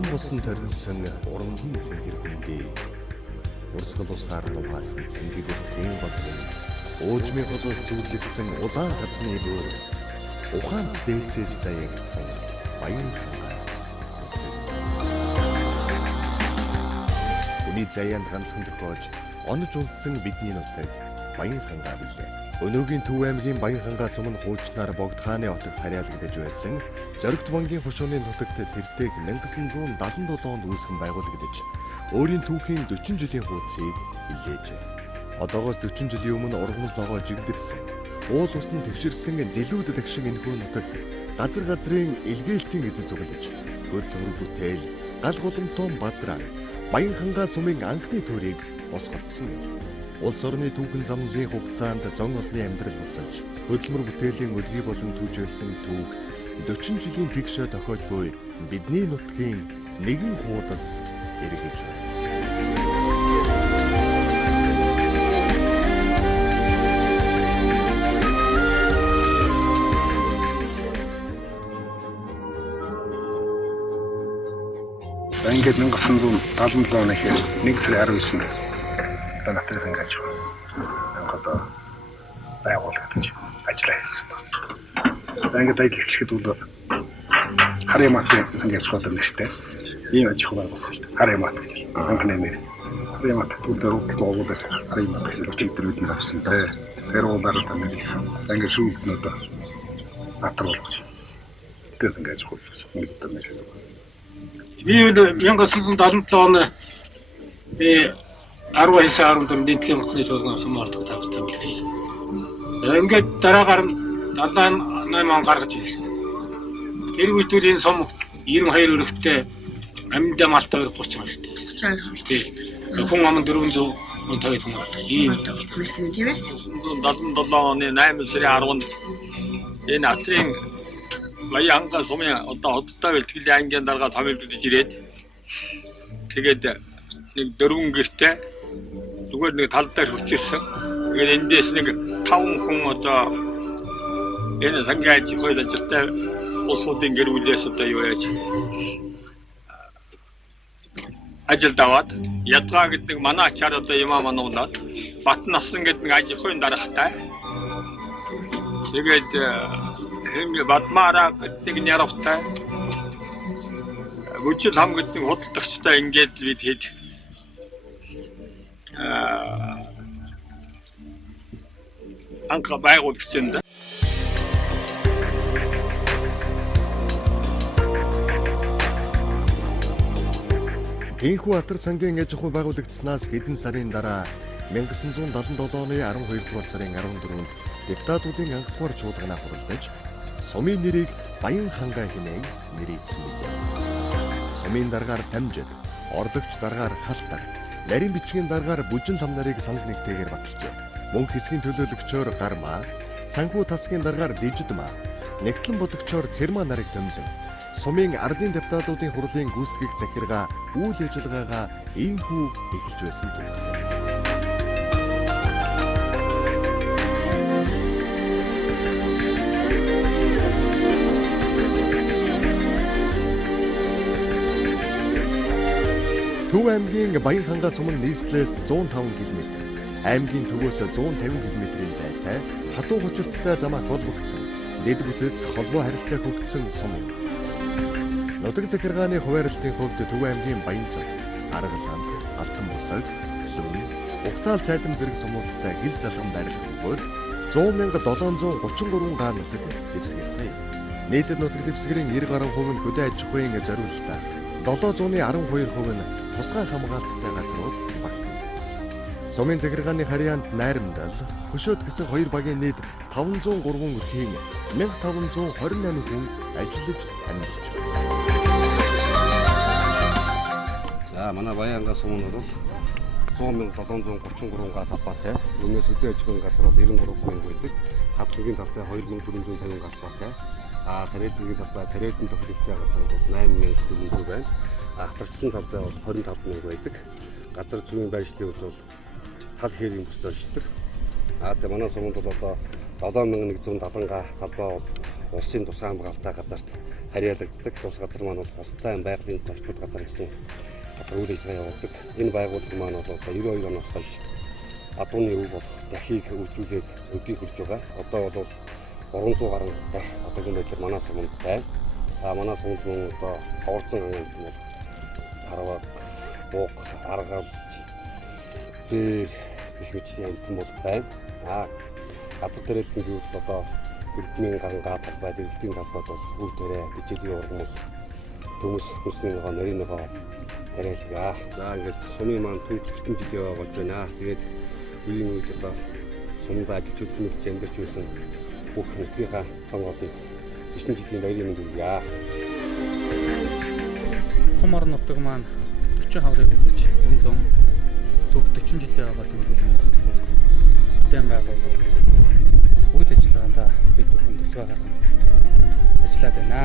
Улам босон төрөлсөн урамгийн цэнгэр хүндээ урсгал усаар нугаасан цэнгийг өртэн бодгон уужмын холоос зүрлэгдсэн улаан хадны бөөр ухаанд дээцээс заягдсан Баянхангай. Үний заяанд ганцхан төхөөж онож унсан бидний нутаг Баянхангай билээ. Өнөөгийн Төв аймгийн Баянхангай сумын хуучнаар Богд хааны хотод харьяалагдаж байсан зоригт вангийн хушууны нутагт тэртэйг 1977 онд үүсгэн байгуулагдаж өөрийн түүхийн 40 жилийн хуудсыг илээжээ. Одоогоос 40 жилийн өмнө ургамал ногоо жигдэрсэн, уул усан тэгшэрсэн зэлүүд тагшин энэхүү нутагт газар газрын илгээлтийн эзэд цуглаж хөдөлмөр бүтээл, гал голомтон бадраа Баянхангай сумын анхны төрийг босгоцсон юм. Улс орны түүхэн замлын хугацаанд зон олны амьдрал буцаж хөдөлмөр бүтээлийн өлгий болон түжээлсэн түүхт 40 жилийн тэгшээ тохиож буй бидний нутгийн нэгэн хуудас эргэж байна. Ингээд 1977 оны 1 сарын 19-нд натраас ингэж одоо байгуулагдаж ажиллаа хийсэн байна. Ингээд ажил эхлэхэд бол харын матын сангийн асуулт нэртэй ийм аж ахуй байгуулсан шүү дээ. Харын мат гэж санхны нэр. Харын мат төлөөр уулзуулаад харын мат гэж өчигдөр бид нар авсан. Тэр уулаар танилцсан. Ингээд сүүлд нь одоо натар болгож. Тэгээс ингэж хуулж ингэж танилцсан. Би бол 1977 оны 19-14 дэндлийн хөхний журган сум-40 тавьсан байлээ. Ингээд дараагаар 78 он гаргаж ирсэн. Тэр үед үл энэ сум 92 өрөвтэй амьд малт 230 байгаа шүү дээ. 30 тий. Хүн ам 400 он тавьж байгаа. Ийм болсон юм тийм ээ. 77 оны 8 сарын 10-нд энэ атрын Баянхангай сумын одоо хоттой бэлтгэлийн ангийн дарга томилдож ирээд тэгээд нэг 4 гэртээ зүгээр нэг тал дээр хүчирсэн. Тэгээд эндээс нэг 5 хүн одоо энэ сангааж хойд ажилтай улсуудын гэр бүлээс одоо юу яаж ажил даваад ядгаа гэдэг манай ачаар одоо ямаа мануулаад Батнасан гэдэг нэг аж ахуйн даргатай. Тэгээд энэ Батмаараа гэдэг няравтай Бүжил хам гэдэг худалдагчтай ингээд бид хэд анха байгуулагдсан да. Тэнхүү Атар цангийн аж ахуй байгуулагдсанаас хэдэн сарын дараа 1977 оны 12 дугаар сарын 14-нд депутатуудын анх дугаар чуулганаа хуралдаж сумын нэрийг Баянхангай хэмээн нэрийдсэн билээ. Сумын даргаар Дамжид, орлогч даргаар Халтар, нарийн бичгийн даргаар Бүжин лам нарыг санд нэгтэйгээр баталжээ. Мөнх хэсгийн төлөөлөгчөөр Гармаа, санхүү тасгийн даргаар Дижидмаа, нэгтлэн бодогчоор Цэрмаа нарыг томилон сумын ардын депутатуудын хурлын гүйцэтгэх захиргаа үйл ажиллагаагаа ийхүү эхэлж байсан түүхтэй. аймгийн Баянхангай сум нь нийслэлээс 105 км, аймгийн төвөөс 150 км-ийн зайтай, хатуу хучирттай замаар холбогдсон, дэд бүтэц холбоо харилцаа хөгжсөн сум юм. Нутаг захиргааны хуваарлтын хувьд Төв аймгийн Баянцогт, Аргаланд, Алтан булгаг, Лүн, Угтаал цайдам зэрэг сумуудтай хил залган байрлах бөгөөд 100,733 га нутаг дэвсгэртэй. Нийтэд нутаг дэвсгэрийн 90 гаруй хувь нь хөдөө аж ахуйн зориулалтаар 712% нь тусгай хамгаалттай газрууд багтана. Сумын захиргааны харьяанд найрамдал, хөшөөт гэсэн хоёр багийн нийт 503 өрхийн 1528 хүн ажиллаж амьдарч байна. За манай Баянхангай сум нь бол 100,733 га талбайтай. Үүнээс хөдөө аж ахуйн газрууд 93 мянга байдаг. Хадлагын талбай 2,450 га талбайтай. Тариалангийн талбай тариалан тохиолдолтой газар бол 8,400 байна. Хатарчсан талбай бол 25 мянга байдаг. Газар зүйн байршлын хувьд бол тал хэрийн бүстэй шийддэг. Тэгээ манай сумд бол одоо 7,170 га талбай бол улсын тусгай хамгаалалттай газарт харьяалагддаг. Тус газар маань бол бусдаа байгалийн зарчмууд газар гэсэн газар үйл ажиллагаа явуулдаг. Энэ байгууллага маань бол одоо 92 оноос хойш адууны өв болох дахийг үржүүлээд өдийг хүрж байгаа. Одоо бол 300 гаруй дах одоогийн байдлаар манай сумд байна. Манай сумд мөн одоо ховорцсон ангид бол Харваг, Буг, Аргал, Зэр гэх мэт амтан бол байна. Газар тариалан гэвэл одоо 4,000 гаруй га талбай, дэвлэлтийн талбайд бол өв тариа, дэжээлийн ургамал, төмөс хүнсний ногоо, нарийн ногоо тариалдаг. За ингээд сумын маань түүх 40 жил яваа болж байна. Тэгээд үеийн үед одоо сумд ажиллаж хөдөлмөрлөж амьдарч байсан бүх нутгийнхаа цонгоодод 40 жилийн баярын мэнд хүргье. Сум орон нутаг маань 40 хаврыг хөдөлж энэ зам түүх 40 жилийн яваад тэмдэглэн үзлээ. Бүтээн байгуулалт үйл ажиллагаанд бид бүхэн төлөвлөгөө гарган ажиллаад байна.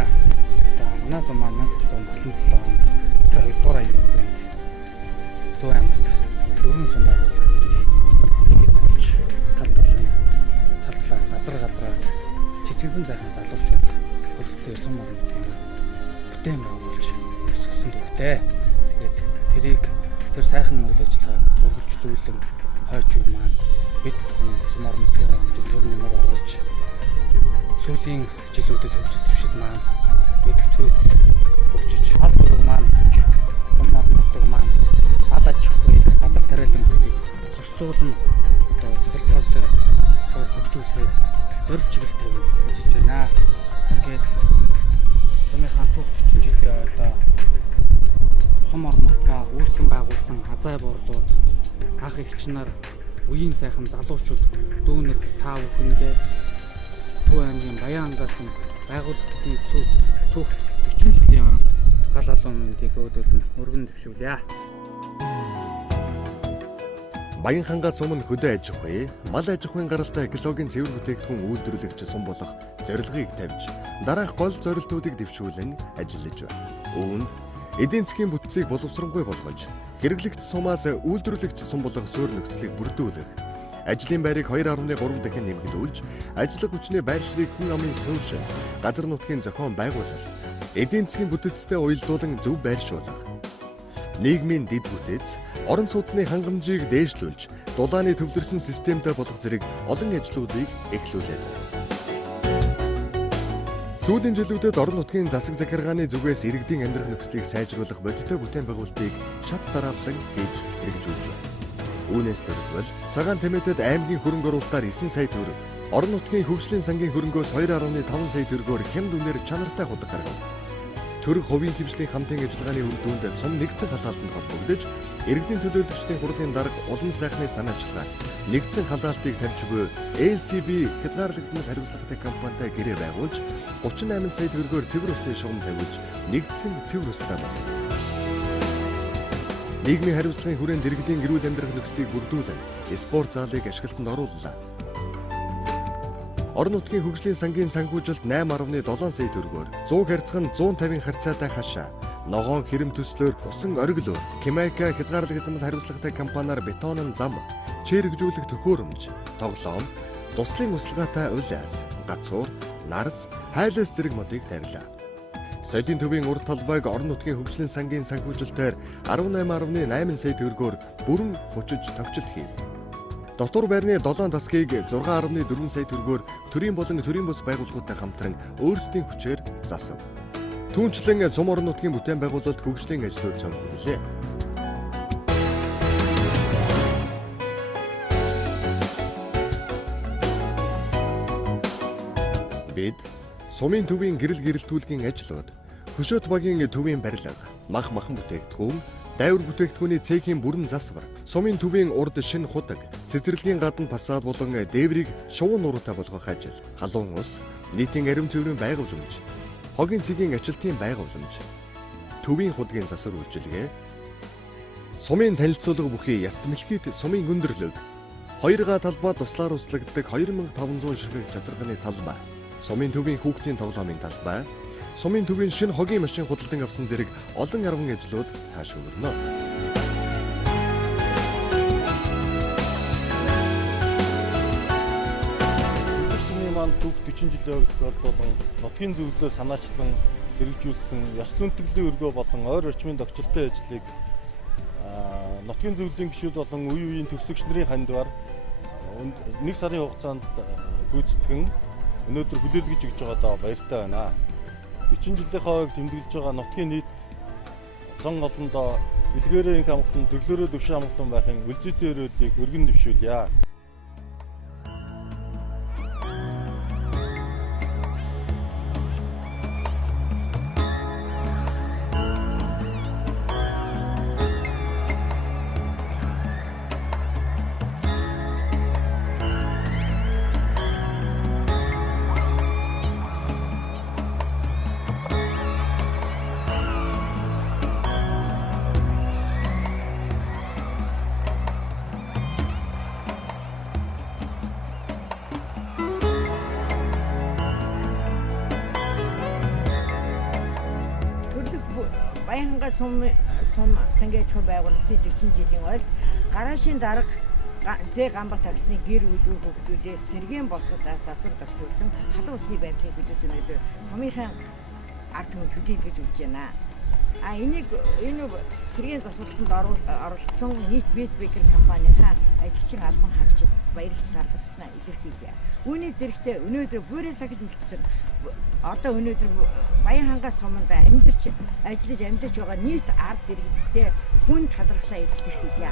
За манай сум маань 1977 онд 2 дугаар аймгийн брэнд Төв аймагт 4 сум байгуулагдсан. Нэг нь болж тал талаас газраас жижигсэн зайхан залуучууд хөлцөөр сум орон нутгийн бүтээн байгуулж өсгсөн төвтэй. Тэгээд тэрийг тэр сайхан үйл ажиллагааг хөгжүүлэн хойч үе маань бид сум орон нутгийн хэмжээ төрниймөр оруулж сүүлийн жилүүдэд хөгжил төвшил маань мэдгэтгүүц хөгжиж хас ураг маань сум орон нутаг маань ал аж ахуй газар тариалан хөлийг тусдуулан одоо зөвлөлтөөр хөгжүүлэхээр зорилт чиглэл тавьж ажиллаж байна. Ингээд сумынхаа түүх 40 жилийн одоо сум орон нутгаа үүсгэн байгуулсан азай борлууд ах эгч нар үеийн сайхан залуучууд дүүнер та бүхэндээ Төв аймгийн Баянхангай сум байгуулагдсны түүх 40 жилийн гал алуун мэндийг өөдөд нь өргөн дэвшүүлье. Баянхангай сум нь хөдөө аж ахуй, мал аж ахуйн гаралтай экологийн цэвэр бүтээгдэхүүн үйлдвэрлэгч сум болох зорилгыг тавьж, дараах гол зорилтуудыг дэвшүүлэн ажиллаж байна. Үүнд эдийн засгийн бүтцийг боловсронгүй болгож, хэрэглэгч сумаас үйлдвэрлэгч сум болох суурь нөхцөлийг бүрдүүлэх, ажлын байрыг 2.3 дахин нэмэгдүүлж, ажиллах хүчний байршлыг хүн амын суурьшил, газар нутгийн зохион байгуулалт, эдийн засгийн бүтцтэй уялдуулан зөв байршуулах, нийгмийн дэд бүтээц, орон сууцны хангамжийг дээшлүүлж, дулааны төвлөрсөн системтэй болох зэрэг олон ажлуудыг эхлүүлээд байна. Сүүлийн жилүүдэд орон нутгийн засаг захиргааны зүгээс иргэдийн амьдрах нөхцөлийг сайжруулах бодиттой бүтээн байгуулалтыг шат дараалан хийж хэрэгжүүлж байна. Үүнээс төрөлбөл цагаан тэмээтэд аймгийн хөрөнгө оруулалтаар 9 сая төгрөг, орон нутгийн хөгжлийн сангийн хөрөнгөөс 2.5 сая төгрөгөөр хямд үнээр чанартай худаг гаргав. Төрөг хувийн хэмжлийн хамтын ажиллагааны үр дүнд сум нэгдсэн халаалтанд холбогдож, иргэдийн төлөөлөгчдийн хурлын дарга улам сайхны санаачлагаар нэгдсэн халаалтыг тавьж буй LCB хязгаарлагдмал хариуцлагатай компанитай гэрээ байгуулж 38 сая төгрөгөөр цэвэр усны шугам тавьж нэгдсэн цэвэр устай байна. Нийгмийн хариуцлагын хүрээнд иргэдийн эрүүл амьдрах нөхцөлийг бүрдүүлэн спорт залыг ашиглалтанд орууллаа. Орон нутгийн хөгжлийн сангийн санхүүжилт 8.7 сая төгрөгөөр 100 харьцан 150 харьцаатай хашаа, ногоон хэрэм төслөөр усан оргилөө, Кемайка хязгаарлагдмал хариуцлагатай компаниар бетонын зам, чирэгжүүлэх төхөөрөмж, тоглоом, туслын услгаатай улаас, гацуур, нарс, хайлас зэрэг модыг тавилаа. Соёлын төвийн урд талбайг орон нутгийн хөгжлийн сангийн санхүүжилтээр 18.8 сая төгрөгөөр бүрэн хучиж товчлт хийв. Дотор байрны 7 тасгийг 6.4 сая төгрөгөөр төрийн болон төрийн бус байгууллагуудтай хамтран өөрсдийн хүчээр засав. Түүнчлэн сум орон нутгийн бүтээн байгуулалт хөгжлийн ажлууд цомхоглолээ. Бид сумын төвийн гэрэл гэрэлтүүлгийн ажлууд, хөшөөт багийн төвийн барилга, махан бүтээгдэхүүн, дайвар бүтээгдэхүүний цехийн бүрэн засвар, сумын төвийн урд шинэ худаг, цэцэрлэгийн гадна фасад болон дээврийг шувуу нуруутай болгох ажил, халуун ус, нийтийн ариун цэврийн байгууламж, хогийн цэгийн ажилтны байгууламж, төвийн худгийн засвар үйлчилгээ, сумын танилцуулга бүхий яст мэлхийд сумын өндөрлөг, 2 га талбай туслаар услагддаг 2500 ширхэг чацарганы талбай, сумын төвийн хүүхдийн тоглоомын талбай, сумын төвийн шинэ хогийн машин худалдан авсан зэрэг олон арван ажлууд цааш хөвөрнө. Сумын маань төв 40 жилийн болон нутгийн зөвлөлөө санаачлан хэрэгжүүлсэн ёс хүндэтгэлийн өргөө болон ойр орчмын догчлолтой ажлыг нутгийн зөвлөлийн гишүүд болон үеийн төгсөгч нарын хандвар 1 сарын хугацаанд гүйцэтгэн өнөөдөр хүлээлгэж өгч байгаадаа баяртай байна. 40 жилийн хойг тэмдэглэж байгаа нутгийн нийт зон олондоо илгээрээ инх амгалан төрлөөрөө дэвшин амгалан байхын үлзийтэй өрөөлийг өргөн дэвшүүлье. Баянхангай сум-40 байгуулсан 40 жилийн ойл гараашийн дарга зэ гамбар таксны гэр бүл хүүхдүүдээс сэргийн босгодоос засвар төвчүүлсэн халуун усны байдлыг бидээс өнөөдөр сумынхаа ард түмэнд хөдөлгөж өгч байна. Энэ сэргийн засварлалтанд оруулсан нийт бэйсбекер компанийнхаа ажилчин албан хаагчид баярлалаар тавьснаа илэрхийлье. Үүний зэрэгцээ өнөөдөр бүрээ сахиж үлдсэн одоо өнөөдөр Баянхангай суманд амьдарч байгаа нийт ард иргэдтэй хүнд талархлаа илэрхийлье.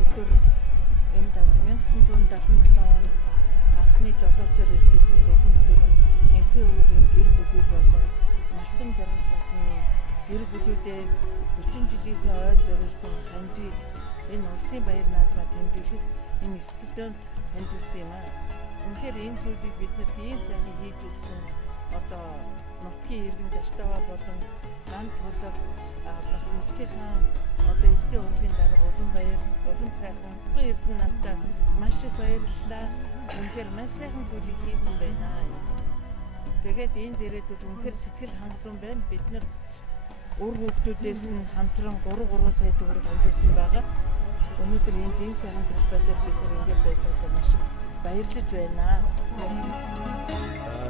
Өдөр энд 1977 онд анхны жолоочоор иржсэн дулан сүрэн энхээ өвгийн гэр бүлүүд болон малчин жаргал сайхны гэр бүлүүдээс 40 жилийн ой зориулсан хандвид энэ улсын баяр наадмаа тэмдэглэх энэ студент хандвсан юм аа. Үнэхээр энэ зүйлийг бид нар ийм сайхан хийж өгсөн одоо нутгийн иргэн таштайгаа болон ганц толгой бас нутгийнхаа одоо эрдэнэ ургийн дарга улам сайхан нутгийн эрдэнэ намтай маш их баярлалаа. Үнэхээр маш сайхан зүйлийг хийсэн байна. Тэгээд энэ дээрээ үнэхээр сэтгэл хангалуун байна. Бид нар үр хүүхдүүдээс нь хамтран 3 сая төгрөг хандсан байгаа. Өнөөдөр энэ сайхан талбай дээр бид нар ингэж байж байгаа маш их баярлаж байна.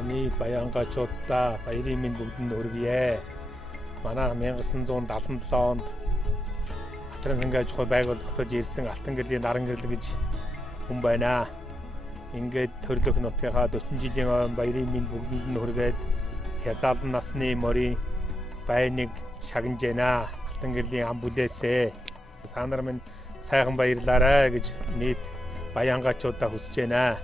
Нийт баянгачуудаа баярын минь бүгдэнд хүргье. Манай 1977 онд Баянхангай зохиол байгуулагдаж ирсэн алтан гэрлийн наран гэрэл гэж хүн байна. Ингээд төрлөх нутгийнхаа 40 жилийн ойн баярын минь бүгдэнд нь хүргээд хязаалан насны морийн байныг шагнаж байна. Алтан гэрлийн ам бүлээсээ санаар минь сайхан баярлаарай гэж нийт баянгачуудаа хүсэж байна.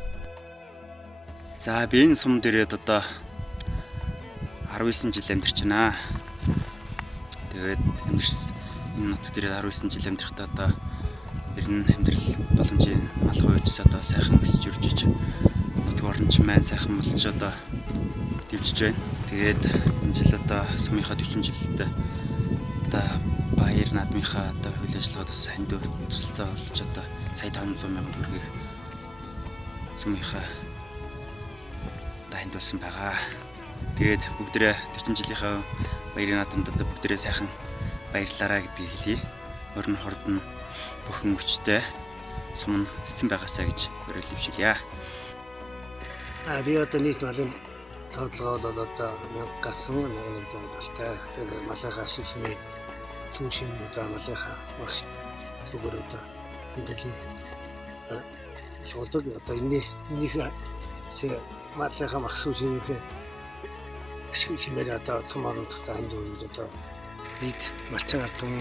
За би энэ сум дээрээ одоо 19 жил амьдарч байна. Тэгээд амьдарсан энэ нутаг дээр 19 жил амьдрахтаа одоо ер нь амьдрал боломжийн малгай үйч одоо сайхан өсөж үржиж нутаг оронч маань сайхан болж одоо дэвжиж байна. Тэгээд энэ жил одоо сумынхаа 40 жилдээ одоо баяр наадмынхаа одоо үйл ажиллагаанд бас ханд тусалцаа болж одоо сая 500 мянган төгрөгийг сумынхаа хандсан байгаа. Тэгээд бүгдээ 40 жилийнхаа баярын наадамд бүгдээ сайхан баярлалаа гэдгийг хэлье. хорин хордон бүхэн хүчтэй сум нь цэцэн байгаасаа гэж уриалж ившилье. Би одоо нийт малын тоотлого бол одоо 1000 гарсан 1100 талтай. Тэгээд малынхаа ашиг шимээ сүүн шим одоо малынхаа багш зүгээр одоо мэдээлэл болдог. Одоо энэс малынхаа мах сүүн шимээ ашиг шимээр одоо сум оруулалтаа ханд гэж одоо бид малчин ардын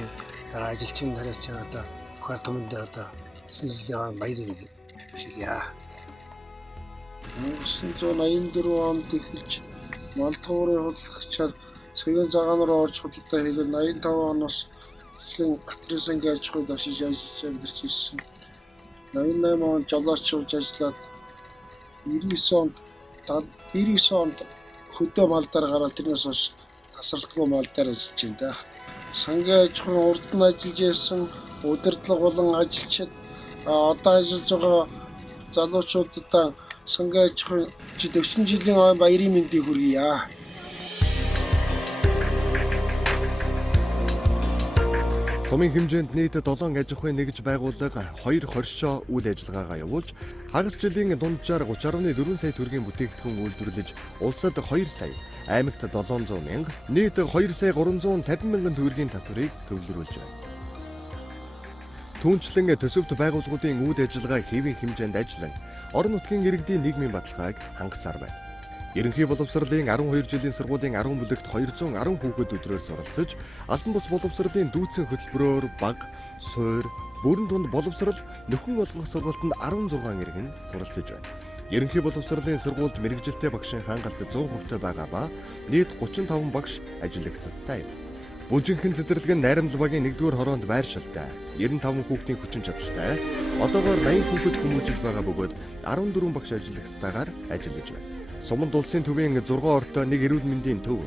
ажилчин нарийн одоо хар томд одоо сүнслэг баярын шигья. 1984 онд эхэлж мал туурын хөдөлгөгчөөр цагийн цагаан руу орж худалдаа хийгээд 85 оноос жилийн Bayankhangai аж ахуйд ашиж амьдарч ирсэн. 88 онд жолоочулж ажиллаад 99 онд хөдөө малдаар гараад тэрнээс хойш тасралтгүй малдаар ажиллаж байна да. Сангийн аж ахуйн урд нь ажиллаж байсан удирдлага болон ажилчид одоо ажиллаж байгаа залуучуудаа сангийн аж ахуйн 40 жилийн баярын мэндийг хүргье. Сумын хэмжээнд нийт 7 аж ахуйн нэгж байгууллага 2 хоршоо үйл ажиллагаагаа явуулж хагас жилийн дунджаар 30.4 сая төгрөгийн бүтээгдэхүүн үйлдвэрлэж улсад 2 сая, аймагт 700 мянга, нийт 2 сая 350 мянган төгрөгийн татварыг төвлөрүүлж байна. Түүнчлэн төсөвт байгууллагуудын үйл ажиллагаа хэвийн хэмжээнд ажиллан орон нутгийн иргэдийн нийгмийн баталгааг хангасаар байна. Ерөнхий боловсролын 12 жилийн сургуулийн 10 бүлэгт 210 хүүхэд өдрөөс оролцож, албан бус боловсролын дүүцэн хөтөлбөрөөр баг, суур, бүрэн дунд боловсрол, нөхөн олгох сургалтанд 16 иргэн суралцж байна. Ерөнхий боловсролын сургуульд мэрэгжилтэй багшийн хангалт 100% байгаа ба нийт 35 багш ажиллагсадтай юм. Бүжинхэн цэцэрлэгэн найрамдал багийн 1-р хороонд байршилтай 95 хүүхдийн хүчин чадалтай одоогоор 80 хүүхэд хүмүүжиж байгаа бөгөөд 14 багш ажиллагсдаагаар ажиллаж байна. Суманд улсын төвийн 6 ортой нэг эрүүл мэндийн төв,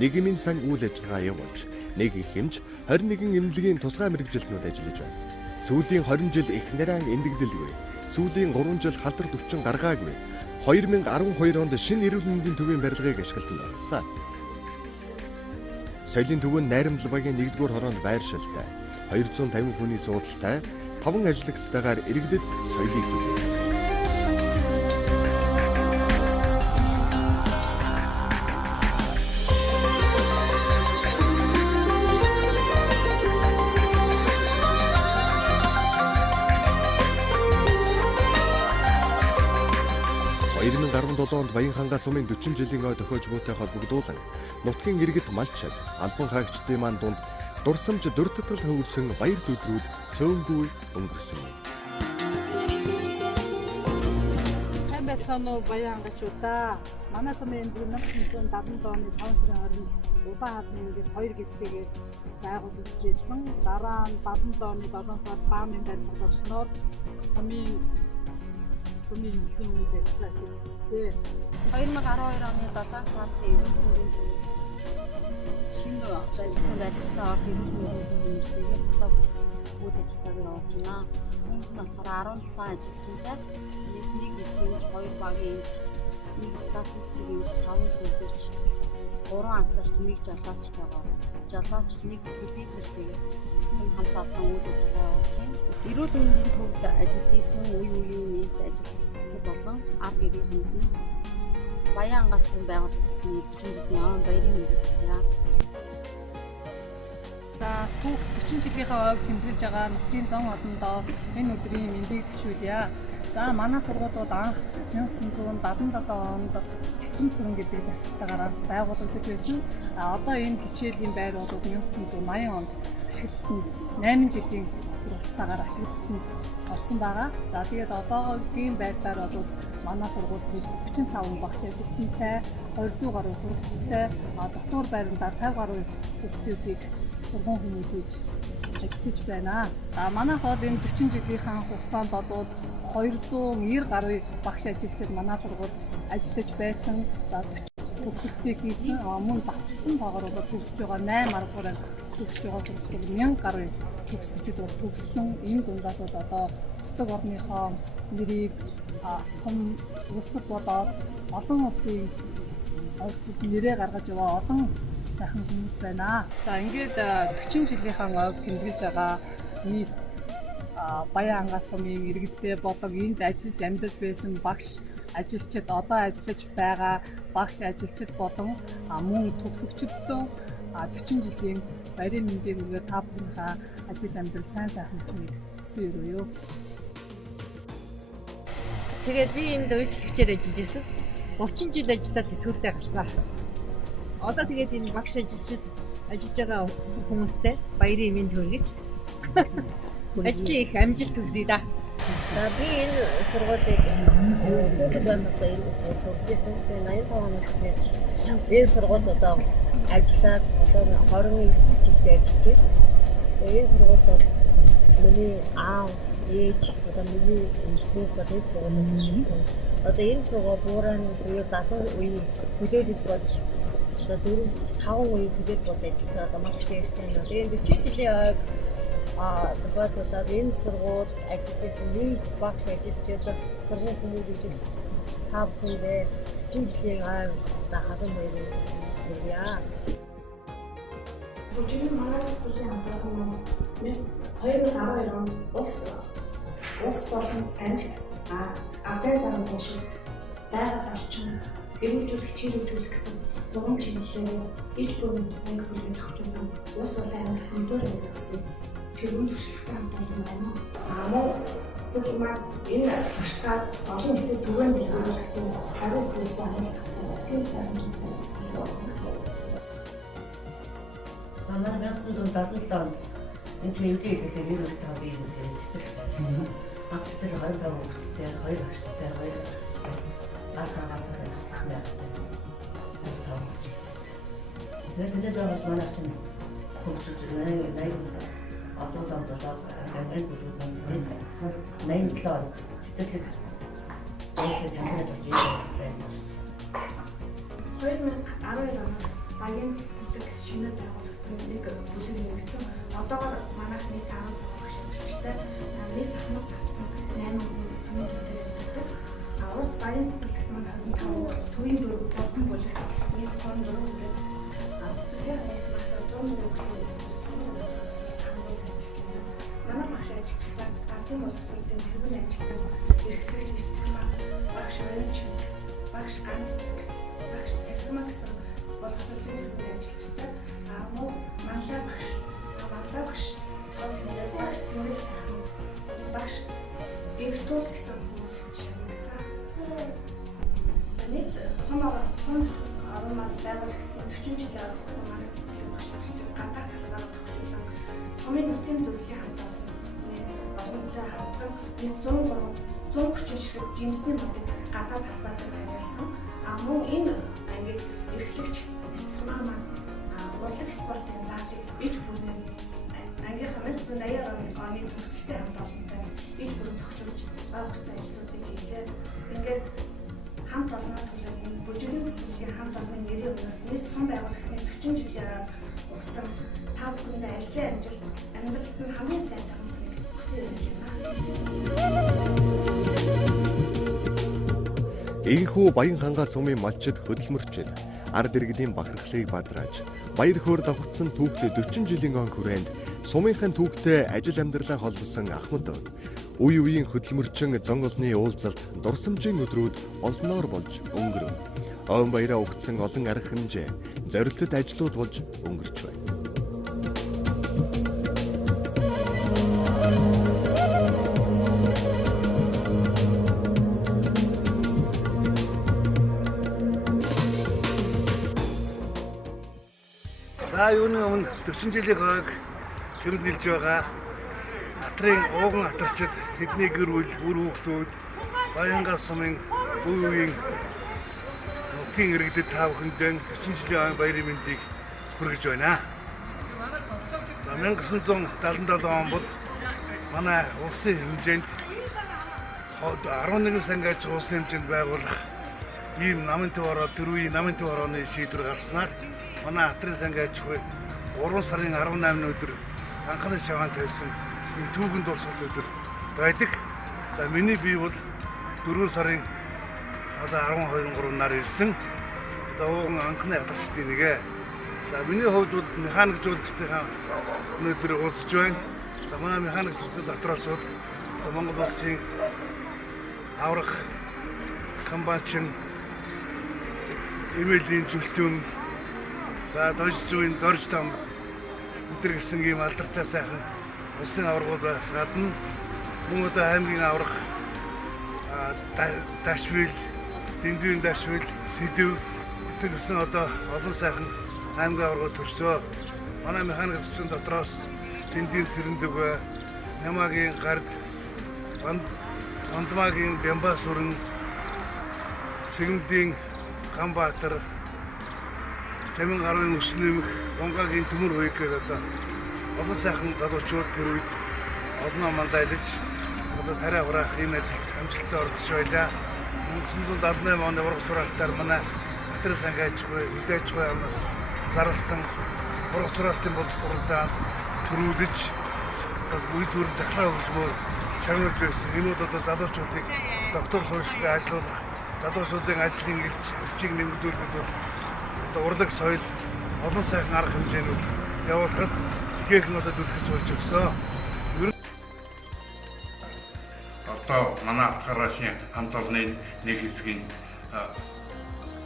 нийгмийн сан үйл ажиллагаа явуулж, нэг их хэмж 21 эмнэлгийн тусгай мэрэгжилтнүүд ажиллаж байна. Сүүлийн 20 жил их нарийн эндэгдэлгүй, сүүлийн 3 жил халдвар төвчин гаргаагүй, 2012 онд шинэ эрүүл мэндийн төвийн барилгыг ашиглалтанд оруулсан. Соёлын төвөнд найрамдал багийн 1-р хороонд байршилтай 250 хүний суудалтай 5 ажиллагчдаагаар иргэдэд соёлыг түгэв. онд Баянхангай сумын 40 жилийн ой тохиож буйтай холбогдуулан нутгийн иргэд малчид, албан хаагчдын манд дунд дурсамж дуртатал хөвөрсөн баяр төдрүүд цөөнгүй өнгөрсөн юм. Сайн байцгаана уу Баянгачуудаа. Манай сумын 1977 оны 5 сарын 20-нд улаан хаалны ингээд 2 гэлтэйгээр байгуулагдж ирсэн. Дараа нь 77 оны 7 сард баамын байдлаар орсноор сумын эхийн үйл ажиллагаа хийсэн. 2012 оны 7 сард шинэ байдлаар орж ирсэн үйл ажиллагааг явуулж байна. Энэ нь болохоор 17 ажилчтай, нэг ихэнх 2 багийн нэг статистик юмж 5 сүүлдэрч 3 ансарч нэг жолоочтойгоо жолоочт нэг сэдвэсэртэй энэ хамтаатан үйл ажиллагаа явуулж байна. Эрүүл мэндийн төвд ажиллаж исэн үеийн нийт ажилтнууд болон ард иргэдүүд нь Баянгаас байгуулагдсан 40 жилийн он баярын мэндийг За түүх 40 жилийнхаа ойг тэмдэглэж байгаа нутгийн зам одондоо энэ өдрийн мэндийг төшүүлье. За манай сургуулиуд анх 1977 онд чөтгөн сүрэн гэдэг захиралтаараа байгуулагдаж байсан. Одоо энэ хичээлийн байруудад 1980 онд ашиглалтанд 8 жилийн сургалтаагаар ашиглалтанд орсон байгаа. За тэгээд одоогийн байдлаар бол манай сургуульд 45 багш ажилтнтай, 200 гаруй хурцтай, доктор байрандаа 50 гаруй хүүхдүүдийг сургууль хүмүүжүүлж ажиллаж байна. Манайх бол энэ 40 жилийнхаа хугацаанд бол 290 гаруй багш ажилчид манай сургуульд ажиллаж байсан. Төгсөлтийг хийсэн. Мөн давтсан тоогоор бол төгсөж байгаа 8 аргаараа төгсөж байгаа сургууль 1000 гаруй төгсөгчид бол төгссөн. Энэ дундаас бол одоо нутаг орныхоо нэрийг сум улсад болоод олон улсын нэрээ гаргаж яваа олон сайхан хүмүүс байна. За ингээд 40 жилийнхаа ойг тэмдэглэж байгаа нийт Баянхангай сумын иргэдтэй болон энд ажиллаж амьдарч байсан багш ажилчид одоо ажиллаж байгаа багш ажилчид болон мөн төгсөгчдөө 40 жилийн баярын мэндийг өгөө та бүхнийхээ ажил амьдрал сайн сайхан хүсье өрөөё. Тэгээд би энд үйлчлэгчээр ажиллаж байсан. 30 жил ажиллаад тэтгүүртээ гарсан. Одоо тэгээд энэ багш ажилчид ажиллаж байгаа хүмүүстэй баярын мэнд хүргэж ажлын их амжилт хүсье да. За би энэ сургуулийг Улаанбаатараас сургуулисэн. Тэгээд 85 оноос энэ сургуульд одоо ажиллаад одоо 29 жилдээ ажиллаж байна. Энэ сургууль бол миний аав ээж одоо миний хүүхд бас сургуулиуд. Одоо энэ сургууль бууран буюу залуу үеийн хүлээлт болж одоо 4-5 үеийн хүлээлт болж ажиллаж байгаа одоо маш их баяртай байна. Тэгээд 40 жилийн энэ сургууль ажиллаж байсан нийт багш ажилчид сургууль хүмүүст та бүхэндээ 40 жилийн одоо халуун баярын хүргье. Бүжгийн манай сургуулийн хамтран 2012 онд улс болон амьд албан замын шиг байгаль орчин эрүүлжүүлэх чиглүүлэх гэсэн дугуйн чиглэлээр иж бүрийн анги бүлгийн тохиолдсон улс болон амьд хөндөр нэгдсэн тэрүүн туршлагатай хамтлагын байна. Мөн сэтгэл маань энэ туршлагаар олон нийтэд түгээн дэлгэрүүлэхдээ хариу хүлээсэн амжилтсан тийм сайн зүйлтэй. Манай 1977 онд энэ төвийн хэлээр ирүүлэх тавын энэ цэцэрлэг ажилласан. Цэцэрлэг 25 хүүхэдтэй, 2 багштай, 2 сурагчтай, гал туслах маятай. Тэгээд тэндээс авч манай чинь хөгжиж нэг одуулан болоод гангай бүлүүд маань 87 онд цэцэрлэг хамтраад очиж байна. 2012 оноос Баян цэцэрлэг шинэ байгууллагын нэг бүлэг нэгдсэн. Одоогоор манайх нийт 10 багш ажилчтай нэг ахмад бас 8 сумын төвтэй байдаг. Урд Баян цэцэрлэгт маань 25 төвийн 4 болон бүлэг нэг 104 гэдэг цэцэрлэг масаа 104 манай багш ажилчдаас гадны боловсролын тэргүүн ажилтнууд эрхлэгч эцэг багш оюунч багш ганцдаг багш цахилгаан гэсэн боловсролын тэргүүн ажилчтай мөн манлай багш цогцолтой багш цэвэс багш эрхтүүл гэсэн хүмүүс шагнагдсан. Нэг сум 40 маань байгуулагдсан 40 жилийн өмнө манай цэцэрлэг багш ажилчид гадаад талгаар тохиолдсон сумын нутгийн зөвлөлийн хамт олонтой хамтран 130 ширхэг жимсний модыг гадаад талбайд танилцсан. Мөн энэ ангид эрхлэгч эцэг маань урлаг спортын заалыг иж бүрэн ангийнхаа 1980 оны төгсөлтөд хамт олонтой иж бүрэн төгсөж байгуулсан ажлуудыг хийлээ. Ингээд хамт олонний төлөө энэ бүжгийн цэцэрлэгийн хамт олонны нэрийн өмнөөс нийт сум байгуулагдсны 40 жилийн уртан та бүхэндээ ажлын амжилт амьдралд нь хамгийн сайн хүсье өргөж байна. Ийхүү Баянхангай сумын малчид хөдөлмөрчид ард иргэдийн бахархлыг бадрааж баяр хөөр давхцсан түүхтэй 40 жилийн он хүрээнд сумынхын түүхтэй ажил амьдралаа холбосон ахмад үе үеийн хөдөлмөрчин зан олонны уулзалт дурсамжийн өдрүүд олноор болж өнгөрөв. Он баяраа өгсөн олон арга хэмжээ зорилттой ажлууд болж өнгөрч байна. За юуны өмнө 40 жилийн хойг тэмдэглэж байгаа Атрын ууган атарчид тэдний гэр бүл үр хүүхдүүд Баянхангай сумын үе үеийн нутгийн иргэдэд та бүхэндээ 40 жилийн баярын мэндийг хүргэж байна. 1977 он бол манай улсын хэмжээнд 11 сангаач улсын хэмжээнд байгуулах ийм намын төв ороо тэр үеийн намын төв орооны шийдвэр гарснаар манай Атрын сангаач 3 сарын 18-ны өдөр анхны шаваан тавьсан энэ түүхэн дурсгалт өдөр байдаг. За миний бие бол 4 сарын одоо 12-3 нар ирсэн. Одоо анхны атарчдын нэгэ. За миний хувьд бол механик жуулчдынхаа өнөөдөр уулзж байна. За манай механик зөвлөлт дотроос бол Монгол улсын аврах комбайнчин эмээлийн зүлтэн за дож зүйн дорж там өдр гэсэн ийм алдартай сайхан улсын аваргууд бас гадна мөн одоо аймгийн аврах дашвил дэндүүн дашвил сэдв өдр гэсэн одоо олон сайхан аймгийн аваргууд төрсөө манай механик зөвлөлтийн дотроос Цэндийн Цэрэндүгэ Намагийн гард Бандмагийн Бямбасүрэн Цэгмдийн Ганбаатар Жамин гарын өснөмх Гонгагийн төмөр хуйг гэдэг одоо олон сайхан залуучууд тэр үед олноо мандайлж одоо тариа хураах энэ ажилд амжилттай оролцож байлаа. 1978 оны ураг сураалтаар манай Баянхангайчгүй үдээчгүй амнаас зарласан ураг сураалтын боловсруулалтад төрүүлж үе зүгээр захлаа хөгжмөөр шагнуулж байсан. Энүүд одоо залуучуудыг доктор сургалтад ажиллуулах, залуучуудын ажлын эрчийг нэмэгдүүлэхэд бол одоо урлаг соёл олон сайхан арга хэмжээнүүд явуулахад ихэхэн одоо дүлхэж болж өгсөн. Одоо манай Атгараашийн хамт олонны нэг хэсгийн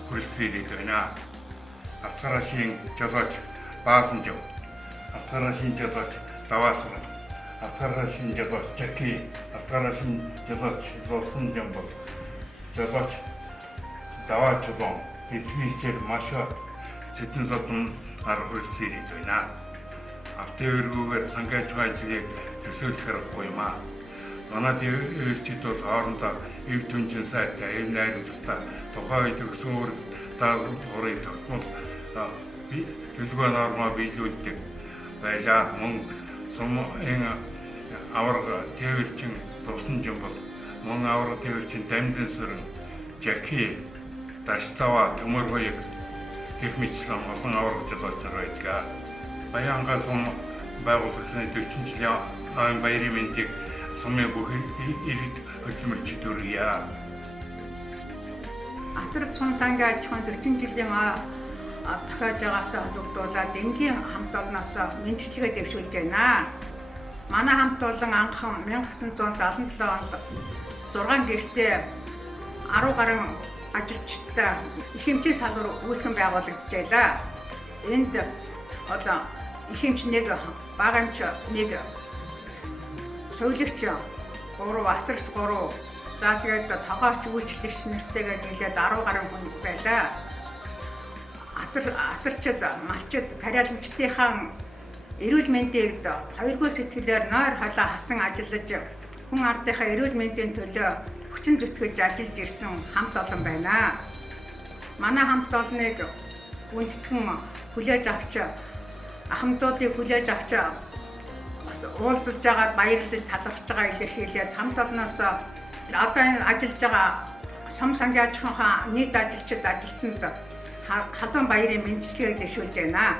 хүрэлцээд байна. Атгараашийн жолооч Баасанжав, Атгараашийн жолооч Даваасвар, Атгараашийн жолооч Жаки, Атгараашийн жолооч Ловсон Жамбол, жолооч Даваачулон, диспетчер Маша Цэтэн Содон хүрэлцээд байна. Автоэргүүгээр сангайчгүй ажлыг төсөөлөх хэрэггүй юм аа. Манай дэвэрчид бол хоорондоо эв түнжин сайтай, эв найрамдалтай тухайн үед өгсөн үр даалгаврыг тогтмол төлөвлөгөө нормаа биелүүлдэг байлаа. Мөн сумын аварга тээвэрчин Ловсон Жамбол, мөн аварга тээвэрчин Дамдын Сүрэн, Жаки, Даштава, төмөр хуйг гэх мэтлэн олон аварга жолоочор байдаг. Баянхангай сум байгууллагын 40 жилийн айн баярын мэндийг сумын бүх иргэд хөдөлмөрчид хүргье. Атар сум сангийн аж ахуйн 40 жилийн дахиад байгаатай холбогдуулаад энгийн хамт олноос мэдчилгээ дэвшүүлж байна. Манай хамт олон анхан 1977 онд 6 гэртээ 10 гаруй ажилчтай их хэмжээ салбар үүсгэн байгуулагдчихлаа. Энд одоо их хэмжээ нэг багамч нэг сөүлэгч 3 асарч 3 за тэгээд тогооч үйлчлэгч нэртэйгээр нийлээд 10 гаруй хүн байлаа. Атарчид малчид карьяаламжтынхаа эрүүл мэндийг 2 сэтгэлээр нойр холоо хасан ажиллаж хүн ардынхаа эрүүл мэндийн төлөө хүчин зүтгэж ажиллаж ирсэн хамт олон байна. Манай хамт олныг хүндэтгэн хүлээж авч ахмадуудыг хүлээж авч уулзж байгаад баярлаж талархаж байгаа илэрхийлээд хамт олноос одоо энэ ажиллаж байгаа сум сангийн аж ахуйн нийт ажилчид ажилтнад халуун баярын мэндчилгээг дэвшүүлж байна.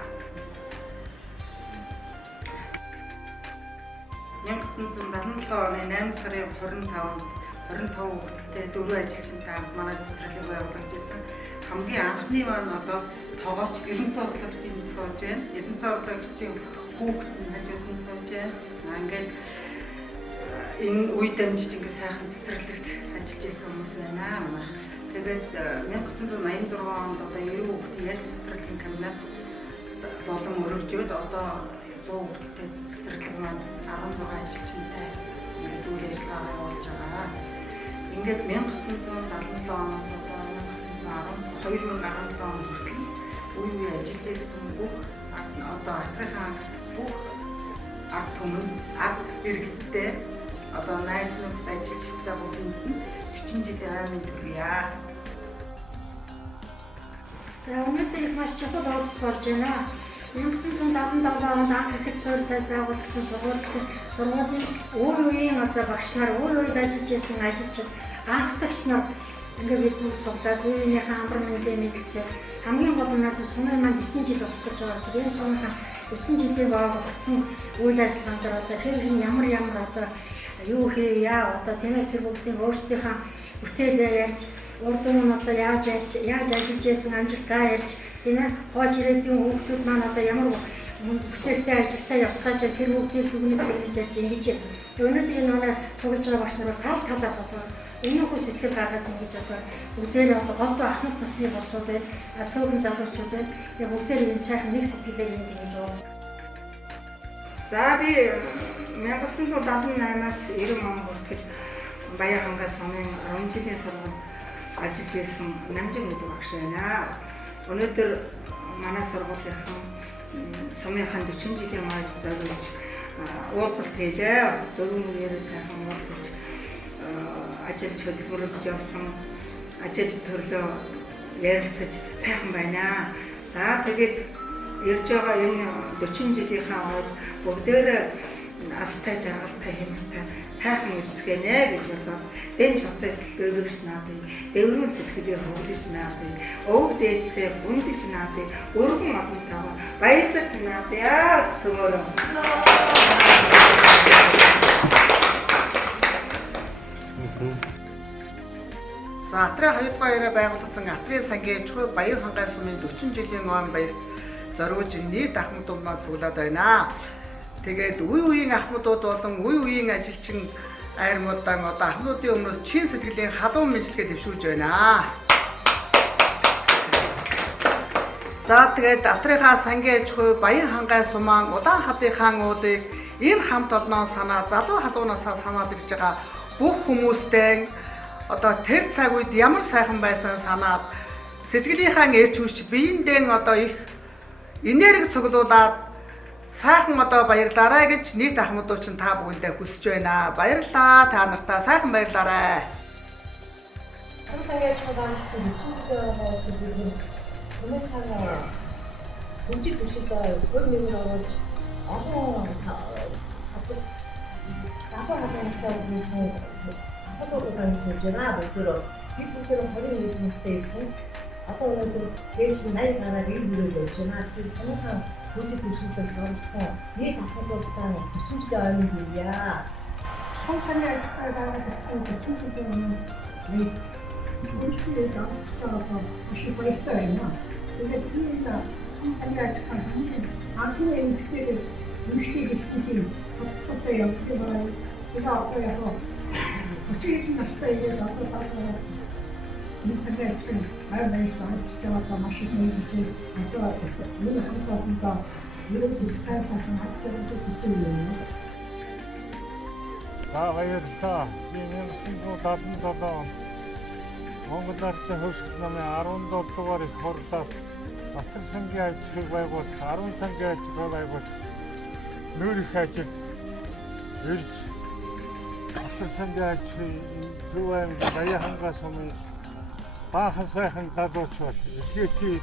1977 оны 8 сарын 25 хүртэл 4 ажилчинтай хамт манай цэцэрлэг байгуулж байсан. Хамгийн анхны маань одоо тоогооч 900 удаагчийн сууж байна. 900 удаагчийн хүүхэд хажууд нь сууж байна. Ингээд энэ үе дамжиж ингээд сайхан цэцэрлэгт ажиллаж байсан хүмүүс байна манайх. Тэгээд 1986 онд одоо 90 хүүхдийн ялч цэцэрлэгийн кабинет болон өргөжөөд одоо 100 хүүхэдтэй цэцэрлэг маань 16 ажилчинтай үйл ажиллагаа явуулж байгаа. Ингээд 1977 оноос одоо 2017 он хүртэл үе үе ажиллаж байсан бүх одоо Атгахаа бүх ард түмэн ард иргэдтэй одоо найз нөхд ажилчтай бүгдэнд нь 40 жилийн аймын төргийа. За өнөөдөр их маш чухал уулзалт болж байна. 1977 онд анх ихэд суурьтай байгуулагдсан сургуулийн өөр үеийн одоо багш нар өөр үед ажиллаж байсан ажилчид анхдагч нар ингээд бидний суглаад үеийнхээ амар мэндэ мэдчихээ. Хамгийн гол нь надад сумын маань 40 жил болох гэж байгаа. Тэгээд сумынхаа 40 жилийн байгуулагдсан үйл ажиллагаанд одоо хэрхэн ямар одоо юу хийя одоо тэмээ тэр бүгдийн өөрсдийнхээ бүтээлээ ярьж урд нь одоо яаж ажиллаж байсан амжилтаа ярьж тийм ээ хооч ирээдүйн хүүхдүүд маань одоо ямар бүтээлтэй ажилдаа явцгааж тэр бүгдийг түгний цэгнэж ярьж ингэж өнөөдөр энэ манай цуглаж байгаа багш нар тал талаас болоо энэ хүү сэтгэл гаргаж ингэж одоо бүгдээр голдуу ахмад насны болсууд байна. Цөөхөн залуучууд байна. Тэгээ бүгдээр энэ сайхан нэг сэтгэлээр ингэж уулз. За би 1978-аас 90 он хүртэл Баянхангай сумын 10 жилийн сургууль ажиллаж байсан намжин гэдэг багш байна. Өнөөдөр манай сургуулийн сумынхан 40 жилийн маяг зориулж уулзалт хийлээ. Дөрвөн үеэрээ сайхан уулзаж ажил хөдөлмөрөж явсан ажил төрлөө ярилцаж сайхан байна. За тэгээд ирж байгаа энэ 40 жилийнхаа үед бүгдээрээ астай жаргалтай хэмтэй сайхан ирцгэнэ гэж бодоод дэн чотой төлөвлөж наадыг дэврүүн сэтгэлээр хөглөж наадыг өв дээдсээ бүндэж наадыг өргөн олонтойгоо баярлаж наадыг сум-40. За Атрын 2 дугаар ирээ байгуулагдсан Атрын сангийн аж ахуй Баянхангай сумын 40 жилийн он баяр зориулж нийт ахмадууд маань цуглаад байна. Тэгээд үе үеийн ахмадууд болон үе үеийн ажилчин айрмуудан одоо ахмадуудын өмнөөс чин сэтгэлийн халуун мэдлэгээ дэвшүүлж байна. За тэгээд Атрынхаа сангийн аж ахуй Баянхангай сумаан удаан хадынхаа уулыг энэ хамт олноо санаа залуу халуунасаа санаад ирж байгаа бүх хүмүүстээ одоо тэр цаг үед ямар сайхан байсан санаад сэтгэлийнхаа эрч хүч биендээ одоо их энерги цуглуулад сайхан одоо баярлаарай гэж нийт ахмадууд чинь та бүхэндээ хүсэж байна. Баярлалаа. Та нартай сайхан баярлаарай. Сум сангийн аж ахуй байгуулсан хүчтэй сумын ханаа хүчтэй төсөлтэй өөр нэгэн оруулж олон садаг засаа хадгалтай үүсэн хадгалтай гэж байна. Бүгдөө бид бүгдөө 21 настай ирсэн. Одоо өнөөдөр дээш 80 гараад ир бүрэл болж байна. Тэр сумын хүчтэй төсөлтөөс оролцсон нэг ахмадуудаа 40 жилийн ойн гэрья. Сум сангийн аж ахуй байгуулсан 40 жилийн өмнө үйлчлэлд оролцсон маш их баяртай байна. Тэгээд энэ сум сангийн аж ахуй хамгийн эмэгтэй гэсэн тийм тодорхой явдаг байна. Тэгээд одоо яг 30 настай ирээд одоо таалгаа энэ сангийн аж ахуй баяр оролцож байгаа маш их мэдээж одоо энэ хамтдаа ерөөс их сайхан хацаад гэсэн юм. Баярлалаа. Би 1977 Монгол Ардын хөвсгөл намын 17 дугаар их хурлаас Атрын сангийн аж ахуйг байгуулах 10 сангийн аж ахуй байгуулах нүүр их ажил ирж Атрын сангийн аж ахуй Төв аймгийн Баянхангай сумын баахан сайхан залуучууд илгээтэй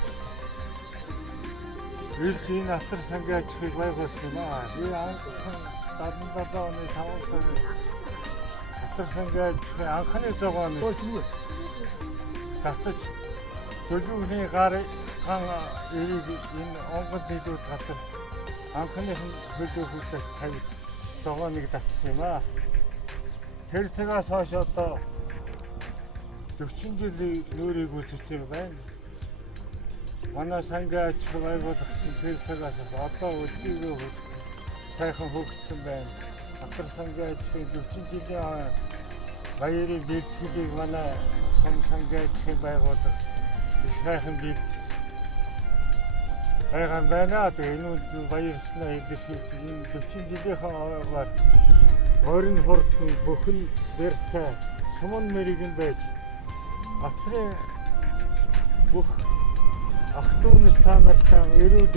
ирж энэ Атрын сангийн аж ахуйг байгуулсан юм аа. Би 77 оны 5 сарын Атрын сангийн аж ахуйн анхны зогооны тацаж төлөвлөгөөний гарын эрийг энэ онгод нийлүүд газар анхных нь төлөвлөгөөтэй тавьж зогооныг татсан юм аа. Тэр цагаас хойш одоо 40 жилийн нүүрийг үзэж байна. Манай сангийн аж ахуй байгуулагдсан тэр цагаас одоо өдөртөө сайхан хөгжсөн байна. Атрын сангийн аж ахуйн 40 жилийн баярын бэлтгэлийг манай сум сангийн аж ахуйн байгууллага их сайхан бэлтэж байгаа юм байна. Тэгээ энэ баярснаа илэрхийлж энэ 40 жилийнхаа аваар орон хурдан бүхэн бэртэй сумын мэрэгэн байж Атрын бүх ах トゥ нас та нартай эрүүл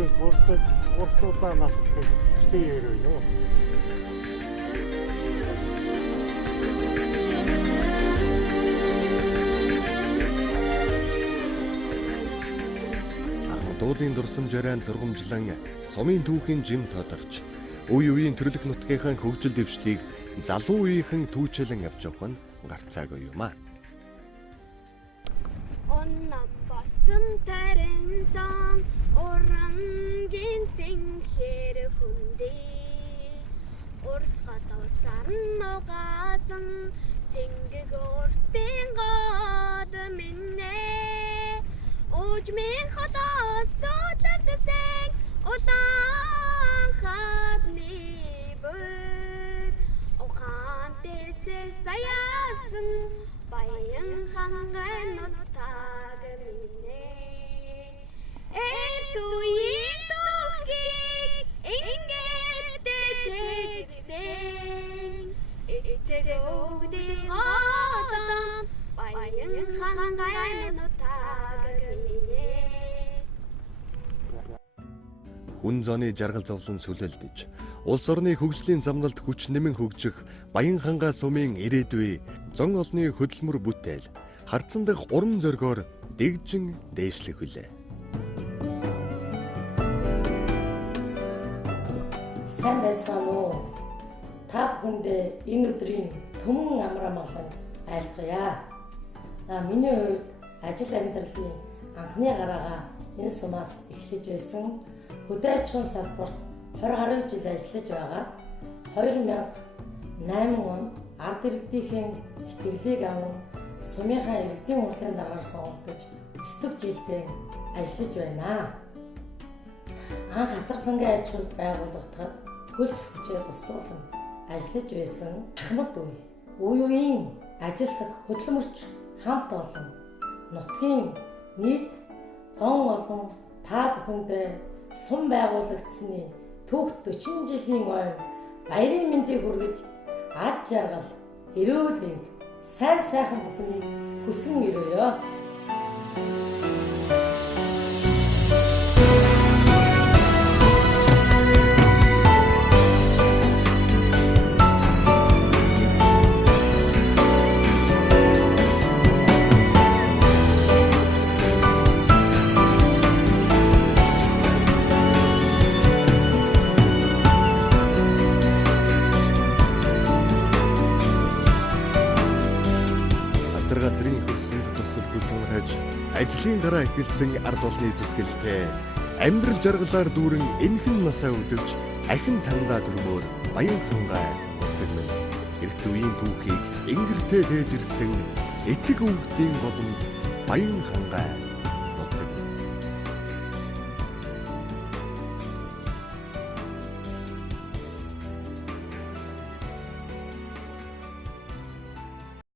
уртудаа наслах гэсэн яруу юу. Дуудын дурсамжаараа зургамжлан сумын түүхийн жим тодорч үе үеийн төрлөх нутгийнхаа хөгжил дэвшлийг залуу үеийнхэн түүчэлэн авч явах нь гарцаагүй юм аа. Оннам басан таринсан орангийн цэнхэр хүндээ урсгалуусар нугаасан цэнгэг уртын гоод миннэ ожмын холоос зодлогсэн улаан хүн зооны жаргал зовлон сүлэлдэж, улс орны хөгжлийн замналд хүч нэмэн хөгжих Баянхангай сумын ирээдүй зон олны хөдөлмөр бүтээл хардсан дах уран зоригоор дэгжин дээшлэх хүлээ. Сайн байцгаана уу? Та бүхэндээ энэ өдрийн төмөн амраамгалан айлтгая. За миний хувьд ажил амьдралын анхны гараагаа энэ сумаас эхлэж байсан. Хөдөө аж ахуйн салбарт 20 гаруй жил ажиллаж байгаа. 2008 он ард иргэдийн итгэлийг аван сумынхаа иргэдийн хурлын дараагаар сонгогдож 9 жилдээ ажиллаж байна. Анх хатарсангийн аж ахуйг байгуулагдахад хөлс хүчээр туслуулан ажиллаж байсан ахмад үе. Үеийн ажилсаг хөдөлмөрч хамт олон нутгийн нийт зон олон та бүхэндээ сум байгуулагдсны түүх 40 жилийн ойн баярын мэндийг хүргэж ад жаргал, эрүүл энх, сайн сайхан бүхнийг хүсэн өрөөё. Газрын хөрсөнд тусал хүлсэнхэж ажлын гараа эхэлсэн ард олны зүтгэлтэй амьдрал жаргалаар дүүрэн энхэн насаа өдөвч ахин тандаа төрмөөр Баянхангай утагмын эрт үеийн түүхийг ингэртэй тээж ирсэн эцэг өвгдийн голомт Баянхангай